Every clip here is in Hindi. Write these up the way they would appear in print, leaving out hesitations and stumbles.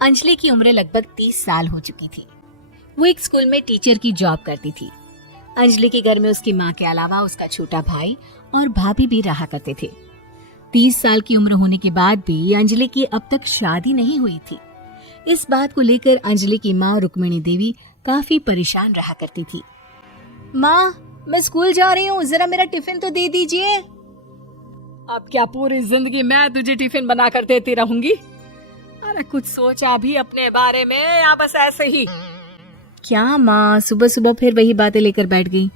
अंजलि की उम्र लगभग 30 साल हो चुकी थी। वो एक स्कूल में टीचर की जॉब करती थी। अंजलि के घर में उसकी माँ के अलावा उसका छोटा भाई और भाभी भी रहा करते थे। 30 साल की उम्र होने के बाद भी अंजलि की अब तक शादी नहीं हुई थी। इस बात को लेकर अंजलि की माँ रुक्मिणी देवी काफी परेशान रहा करती थी। माँ, मैं स्कूल जा रही हूँ, जरा मेरा टिफिन तो दे दीजिए। अब क्या पूरी जिंदगी मैं तुझे टिफिन बना कर देती रहूंगी? अरे कुछ सोचा भी अपने बारे में या बस ऐसे ही? क्या माँ, सुबह सुबह फिर वही बातें लेकर बैठ गई।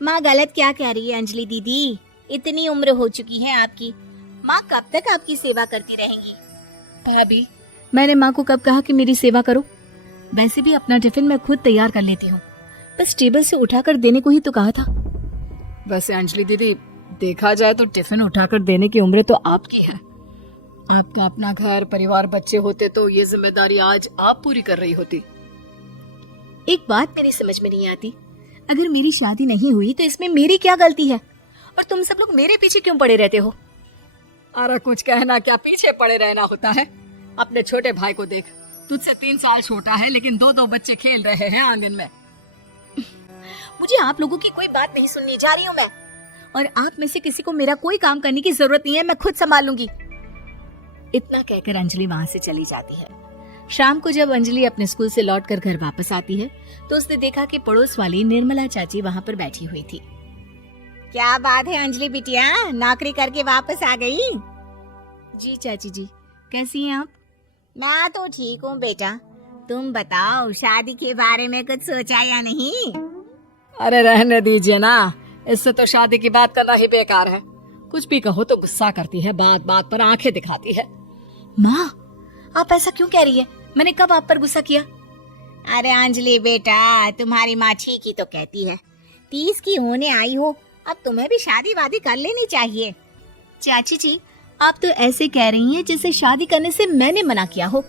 माँ गलत क्या कह रही है अंजलि दीदी? इतनी उम्र हो चुकी है आपकी, माँ कब तक आपकी सेवा करती रहेंगी? भाभी, मैंने माँ को कब कहा कि मेरी सेवा करो? वैसे भी अपना टिफिन मैं खुद तैयार कर लेती हूँ, बस टेबल से उठाकर देने को ही तो कहा था। वैसे अंजलि दीदी, देखा जाए तो टिफिन उठाकर देने की उम्र तो आपकी है। आपका अपना घर परिवार बच्चे होते तो ये जिम्मेदारी आज आप पूरी कर रही होती। एक बात मेरी समझ में नहीं आती, अगर मेरी शादी नहीं हुई तो इसमें मेरी क्या गलती है? और तुम सब लोग मेरे पीछे क्यों पड़े रहते हो? अरे कुछ कहना क्या, पीछे पड़े रहना होता है। अपने छोटे भाई को देख, तुझसे 3 साल छोटा है लेकिन 2-2 बच्चे खेल रहे हैं आंगन में। मुझे आप लोगों की कोई बात नहीं सुननी, जा रही हूँ मैं। और आप में से किसी को मेरा कोई काम करने की जरूरत नहीं है, मैं खुद संभाल लूंगी। इतना कहकर अंजलि वहां से चली जाती है। शाम को जब अंजलि अपने स्कूल से लौटकर घर वापस आती है तो उसने देखा कि पड़ोस वाली निर्मला चाची वहां पर बैठी हुई थी। क्या बात है अंजलि बिटिया, नौकरी करके वापस आ गई? जी चाची जी, कैसी हैं आप? मैं तो ठीक हूँ बेटा, तुम बताओ शादी के बारे में कुछ सोचा या नहीं? अरे रहने दीजिए ना, इससे तो शादी की बात करना ही बेकार है। कुछ भी कहो तो गुस्सा करती है, बात बात पर आंखें दिखाती है। माँ, आप ऐसा क्यों कह रही है? मैंने कब आप पर गुस्सा किया? अरे अंजलि बेटा, तुम्हारी माँ ठीक ही तो कहती है। 30 की होने आई हो, अब तुम्हें भी शादी वादी कर लेनी चाहिए। चाची जी, आप तो ऐसे कह रही हैं जैसे शादी करने से मैंने मना किया हो।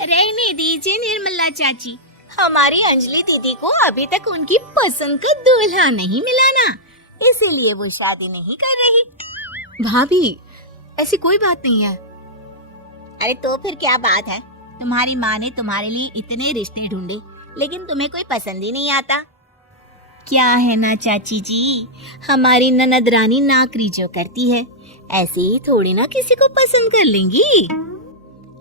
रहने दीजिए निर्मला चाची, हमारी अंजलि दीदी को अभी तक उनकी पसंद का दूल्हा नहीं मिला ना, इसीलिए वो शादी नहीं कर रही। भाभी, ऐसी कोई बात नहीं है। अरे तो फिर क्या बात है? तुम्हारी माँ ने तुम्हारे लिए इतने रिश्ते ढूंढे लेकिन तुम्हें कोई पसंद ही नहीं आता। क्या है ना चाची जी, हमारी ननद रानी नौकरी जो करती है ऐसे ही थोड़ी ना किसी को पसंद कर लेंगी।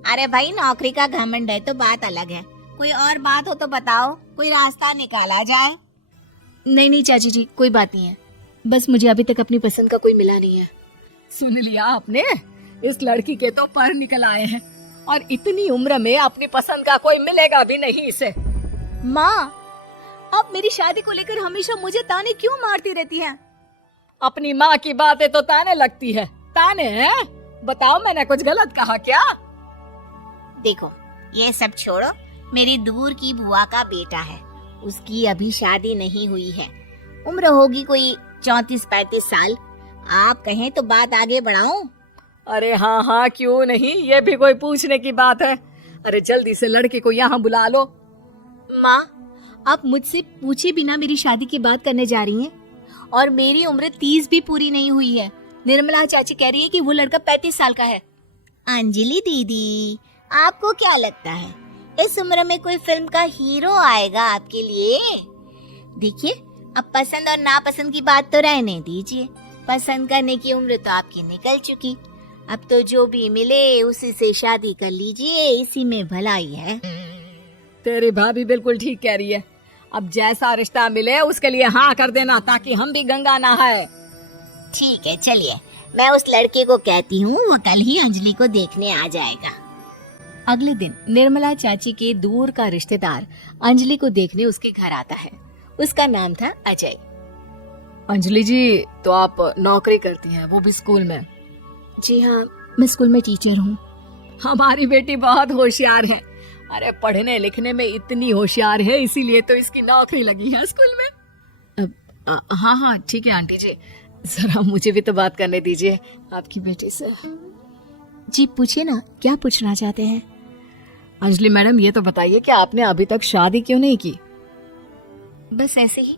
अरे भाई, नौकरी का घमंड है तो बात अलग है, कोई और बात हो तो बताओ, कोई रास्ता निकाला जाए। नहीं नहीं चाची जी, कोई बात नहीं है, बस मुझे अभी तक अपनी पसंद का कोई मिला नहीं है। सुन लिया आपने, इस लड़की के तो पर निकल आए हैं और इतनी उम्र में अपनी पसंद का कोई मिलेगा भी नहीं इसे। माँ, आप मेरी शादी को लेकर हमेशा मुझे ताने क्यों मारती रहती हैं? अपनी माँ की बातें तो ताने लगती है। ताने हैं? बताओ, मैंने कुछ गलत कहा क्या? देखो, ये सब छोड़ो, मेरी दूर की बुआ का बेटा है, उसकी अभी शादी नहीं हुई है, उम्र होगी कोई 34-35 साल। आप कहें तो बात आगे बढ़ाऊं? अरे हाँ हाँ, क्यों नहीं, ये भी कोई पूछने की बात है। अरे जल्दी से लड़के को यहाँ बुला लो। माँ, आप मुझसे पूछे बिना मेरी शादी की बात करने जा रही हैं, और मेरी उम्र 30 भी पूरी नहीं हुई है। निर्मला चाची कह रही है कि वो लड़का 35 साल का है। अंजलि दीदी, आपको क्या लगता है इस उम्र में कोई फिल्म का हीरो आएगा आपके लिए? देखिए, अब पसंद और नापसंद की बात तो रहने दीजिए, पसंद करने की उम्र तो आपकी निकल चुकी। अब तो जो भी मिले उसी से शादी कर लीजिए, इसी में भलाई है। तेरी भाभी बिल्कुल ठीक कह रही है, अब जैसा रिश्ता मिले उसके लिए हाँ कर देना, ताकि हम भी गंगा नहाए। ठीक है, चलिए मैं उस लड़के को कहती हूँ, वो कल ही अंजलि को देखने आ जाएगा। अगले दिन निर्मला चाची के दूर का रिश्तेदार अंजलि को देखने उसके घर आता है। उसका नाम था अजय। अंजलि जी, तो आप नौकरी करती हैं, वो भी स्कूल में? जी हाँ, मैं स्कूल में टीचर हूँ। हमारी बेटी बहुत होशियार है। अरे पढ़ने लिखने में इतनी होशियार है, इसीलिए तो इसकी नौकरी लगी है स्कूल में। हाँ हाँ ठीक है आंटी जी, जरा मुझे भी तो बात करने दीजिए आपकी बेटी से। जी पूछिए ना, क्या पूछना चाहते हैं? अंजलि मैडम, ये तो बताइए कि आपने अभी तक शादी क्यों नहीं की? बस ऐसे ही,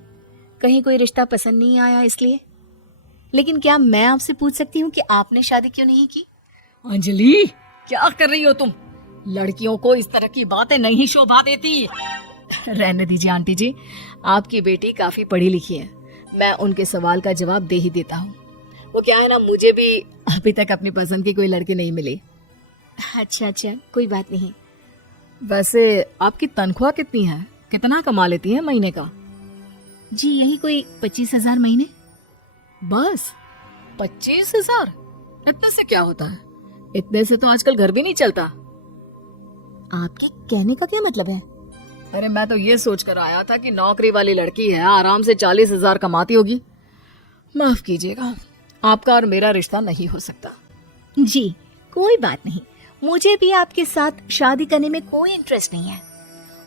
कहीं कोई रिश्ता पसंद नहीं आया इसलिए। लेकिन क्या मैं आपसे पूछ सकती हूँ कि आपने शादी क्यों नहीं की? अंजलि, क्या कर रही हो तुम? लड़कियों को इस तरह की बातें नहीं शोभा देती। रहने दीजिए आंटी जी, आपकी बेटी काफी पढ़ी लिखी है, मैं उनके सवाल का जवाब दे ही देता हूँ। वो क्या है ना, मुझे भी अभी तक अपनी पसंद की कोई लड़की नहीं मिली। अच्छा अच्छा, कोई बात नहीं। वैसे आपकी तनख्वाह कितनी है, कितना कमा लेती है महीने का? जी यही कोई 25,000 महीने। बस 25,000? इतने से क्या होता है? इतने से तो आजकल घर भी नहीं चलता। आपके कहने का क्या मतलब है? अरे मैं तो ये सोच कर आया था कि नौकरी वाली लड़की है, आराम से 40,000 कमाती होगी। माफ कीजिएगा, आपका और मेरा रिश्ता नहीं हो सकता। जी कोई बात नहीं, मुझे भी आपके साथ शादी करने में कोई इंटरेस्ट नहीं है।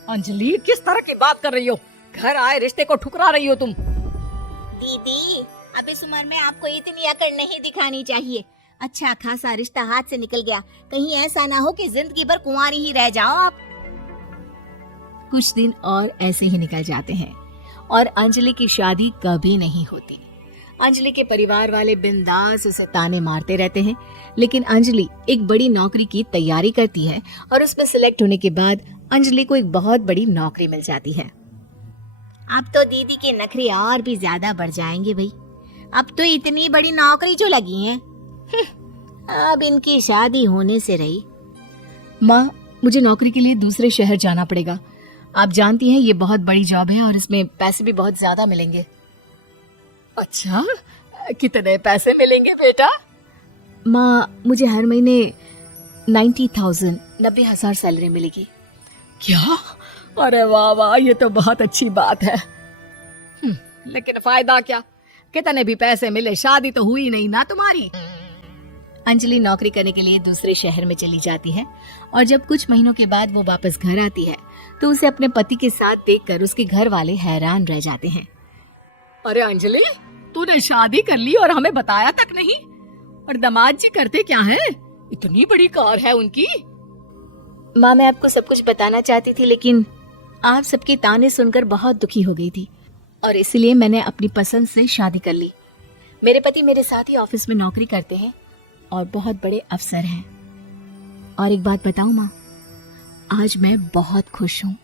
अंजलि, किस तरह की बात कर रही हो? घर आए रिश्ते को ठुकरा रही हो तुम। दीदी अब इस उम्र में आपको इतनी अकड़ नहीं दिखानी चाहिए। अच्छा खासा रिश्ता हाथ से निकल गया, कहीं ऐसा ना हो कि जिंदगी भर कुंवारी ही रह जाओ आप। कुछ दिन और ऐसे ही निकल जाते हैं और अंजलि की शादी कभी नहीं होती। अंजलि के परिवार वाले बिंदास उसे ताने मारते रहते हैं, लेकिन अंजलि एक बड़ी नौकरी की तैयारी करती है और उसमें सिलेक्ट होने के बाद अंजलि को एक बहुत बड़ी नौकरी मिल जाती है। अब तो दीदी के नखरे और भी ज्यादा बढ़ जाएंगे भाई, अब तो इतनी बड़ी नौकरी जो लगी है, अब इनकी शादी होने से रही। माँ, मुझे नौकरी के लिए दूसरे शहर जाना पड़ेगा। आप जानती हैं ये बहुत बड़ी जॉब है और इसमें पैसे भी बहुत ज्यादा मिलेंगे। अच्छा, कितने पैसे मिलेंगे बेटा? माँ मुझे हर महीने 90,000 सैलरी मिलेगी। क्या? अरे वाह वाह, ये तो बहुत अच्छी बात है। लेकिन फायदा क्या? कितने भी पैसे मिले, शादी तो हुई नहीं ना तुम्हारी। अंजलि नौकरी करने के लिए दूसरे शहर में चली जाती है और जब कुछ महीनों के बाद वो वापस घर आती है तो उसे अपने पति के साथ देखकर उसके घर वाले हैरान रह जाते हैं। अरे अंजलि, तूने शादी कर ली और हमें बताया तक नहीं। और दामाद जी करते क्या है? इतनी बड़ी कार है उनकी। माँ मैं आपको सब कुछ बताना चाहती थी, लेकिन आप सबके ताने सुनकर बहुत दुखी हो गई थी और इसलिए मैंने अपनी पसंद से शादी कर ली। मेरे पति मेरे साथ ही ऑफिस में नौकरी करते हैं और बहुत बड़े अफसर हैं। और एक बात बताऊं माँ, आज मैं बहुत खुश हूँ।